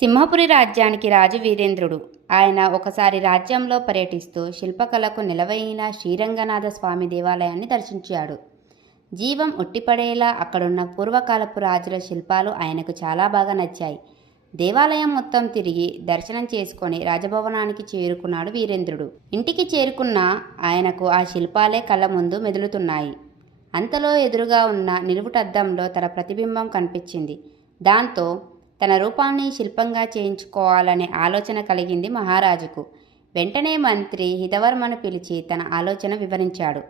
సింహపురి రాజ్యానికి రాజు వీరేంద్రుడు. ఆయన ఒకసారి రాజ్యంలో పర్యటిస్తూ శిల్పకళకు నిలవైన శ్రీరంగనాథ స్వామి దేవాలయాన్ని దర్శించాడు. జీవం ఉట్టిపడేలా అక్కడున్న పూర్వకాలపు రాజుల శిల్పాలు ఆయనకు చాలా బాగా నచ్చాయి. దేవాలయం మొత్తం తిరిగి దర్శనం చేసుకొని రాజభవనానికి చేరుకున్నాడు వీరేంద్రుడు. ఇంటికి చేరుకున్న ఆయనకు ఆ శిల్పాలే కళ్ళ ముందు మెదులుతున్నాయి. అంతలో ఎదురుగా ఉన్న నిలువుటద్దంలో తన ప్రతిబింబం కనిపించింది. దాంతో తన రూపాన్ని శిల్పంగా చేయించుకోవాలనే ఆలోచన కలిగింది మహారాజుకు. వెంటనే మంత్రి హితవర్మను పిలిచి తన ఆలోచన వివరించాడు.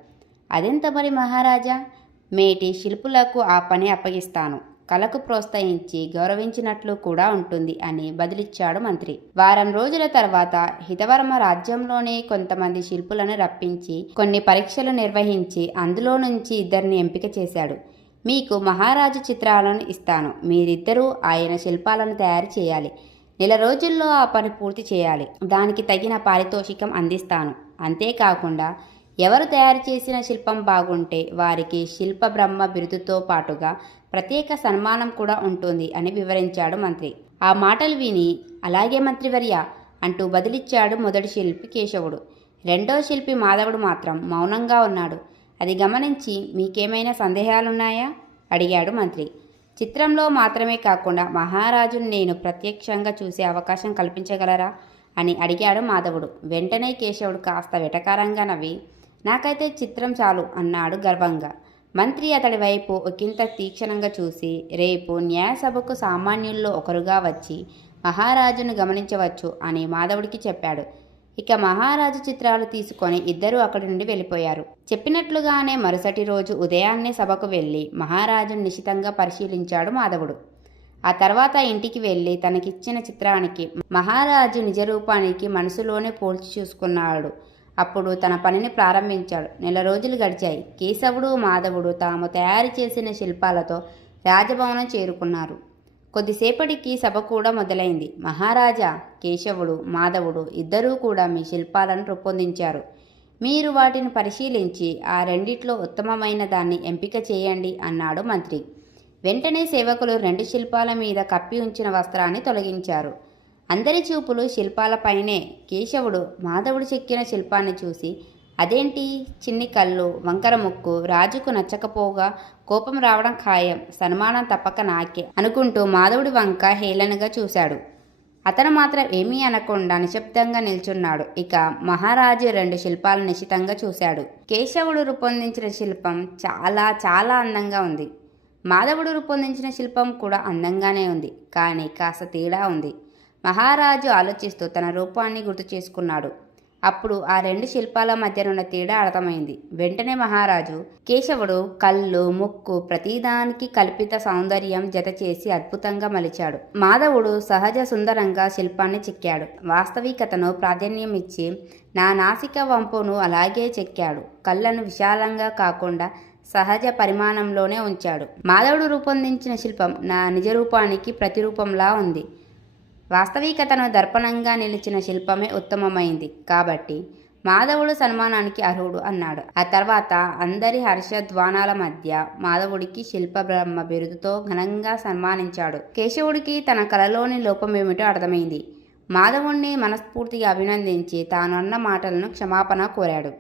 అదెంత మరి మహారాజా, మేటి శిల్పులకు ఆ పని అప్పగిస్తాను. కళకు ప్రోత్సహించి గౌరవించినట్లు కూడా ఉంటుంది అని బదిలిచ్చాడు మంత్రి. వారం రోజుల తర్వాత హితవర్మ రాజ్యంలోనే కొంతమంది శిల్పులను రప్పించి కొన్ని పరీక్షలు నిర్వహించి అందులో నుంచి ఇద్దరిని ఎంపిక చేశాడు. మీకు మహారాజు చిత్రాలను ఇస్తాను. మీరిద్దరూ ఆయన శిల్పాలను తయారు చేయాలి. నెల రోజుల్లో ఆ పని పూర్తి చేయాలి. దానికి తగిన పారితోషికం అందిస్తాను. అంతేకాకుండా ఎవరు తయారు చేసిన శిల్పం బాగుంటే వారికి శిల్ప బ్రహ్మ బిరుదుతో పాటుగా ప్రత్యేక సన్మానం కూడా ఉంటుంది అని వివరించాడు మంత్రి. ఆ మాటలు విని అలాగే మంత్రివర్య అంటూ బదిలిచ్చాడు మొదటి శిల్పి కేశవుడు. రెండో శిల్పి మాధవుడు మాత్రం మౌనంగా ఉన్నాడు. అది గమనించి మీకేమైనా సందేహాలున్నాయా అడిగాడు మంత్రి. చిత్రంలో మాత్రమే కాకుండా మహారాజును నేను ప్రత్యక్షంగా చూసే అవకాశం కల్పించగలరా అని అడిగాడు మాధవుడు. వెంటనే కేశవుడు కాస్త వెటకారంగా నవ్వి నాకైతే చిత్రం చాలు అన్నాడు గర్వంగా. మంత్రి అతడి వైపు ఒకంత తీక్షణంగా చూసి రేపు న్యాయసభకు సామాన్యుల్లో ఒకరుగా వచ్చి మహారాజును గమనించవచ్చు అని మాధవుడికి చెప్పాడు. ఇక మహారాజు చిత్రాలు తీసుకొని ఇద్దరూ అక్కడి నుండి వెళ్ళిపోయారు. చెప్పినట్లుగానే మరుసటి రోజు ఉదయాన్నే సభకు వెళ్ళి మహారాజును నిశితంగా పరిశీలించాడు మాధవుడు. ఆ తర్వాత ఇంటికి వెళ్ళి తనకిచ్చిన చిత్రానికి మహారాజు నిజరూపానికి మనసులోనే పోల్చి చూసుకున్నాడు. అప్పుడు తన పనిని ప్రారంభించాడు. నెల రోజులు గడిచాయి. కేశవుడు మాధవుడు తాము తయారు చేసిన శిల్పాలతో రాజభవనం చేరుకున్నారు. కొద్దిసేపటికి సభ కూడా మొదలైంది. మహారాజా, కేశవుడు, మాధవుడు ఇద్దరూ కూడా మీ శిల్పాలను రూపొందించారు. మీరు వాటిని పరిశీలించి ఆ రెండిట్లో ఉత్తమమైన దాన్ని ఎంపిక చేయండి అన్నాడు మంత్రి. వెంటనే సేవకులు రెండు శిల్పాల మీద కప్పి ఉంచిన వస్త్రాన్ని తొలగించారు. అందరి చూపులు శిల్పాలపైనే. కేశవుడు మాధవుడు చెక్కిన శిల్పాన్ని చూసి అదేంటి, చిన్ని కళ్ళు, వంకర ముక్కు, రాజుకు నచ్చకపోగా కోపం రావడం ఖాయం, సన్మానం తప్పక నాకే అనుకుంటూ మాధవుడి వంక హేళనగా చూశాడు. అతను మాత్రం ఏమీ అనకుండా నిశ్శబ్దంగా నిల్చున్నాడు. ఇక మహారాజు రెండు శిల్పాలను నిశితంగా చూశాడు. కేశవుడు రూపొందించిన శిల్పం చాలా చాలా అందంగా ఉంది. మాధవుడు రూపొందించిన శిల్పం కూడా అందంగానే ఉంది. కానీ కాస్త తేడా ఉంది. మహారాజు ఆలోచిస్తూ తన రూపాన్ని గుర్తు చేసుకున్నాడు. అప్పుడు ఆ రెండు శిల్పాల మధ్యనున్న తేడా అర్థమైంది. వెంటనే మహారాజు కేశవుడు కళ్ళు, ముక్కు ప్రతిదానికి కల్పిత సౌందర్యం జత చేసి అద్భుతంగా మలిచాడు. మాధవుడు సహజ సుందరంగా శిల్పాన్ని చెక్కాడు. వాస్తవికతను ప్రాధాన్యం ఇచ్చి నా నాసిక వంపును అలాగే చెక్కాడు. కళ్ళను విశాలంగా కాకుండా సహజ పరిమాణంలోనే ఉంచాడు. మాధవుడు రూపొందించిన శిల్పం నా నిజరూపానికి ప్రతిరూపంలా ఉంది. వాస్తవికతను దర్పణంగా నిలిచిన శిల్పమే ఉత్తమమైంది కాబట్టి మాధవుడు సన్మానానికి అర్హుడు అన్నాడు. ఆ తర్వాత అందరి హర్షధ్వానాల మధ్య మాధవుడికి శిల్ప బ్రహ్మ బిరుదుతో ఘనంగా సన్మానించాడు. కేశవుడికి తన కళలోని లోపమేమిటో అర్థమైంది. మాధవుణ్ణి మనస్ఫూర్తిగా అభినందించి తానన్న మాటలను క్షమాపణ కోరాడు.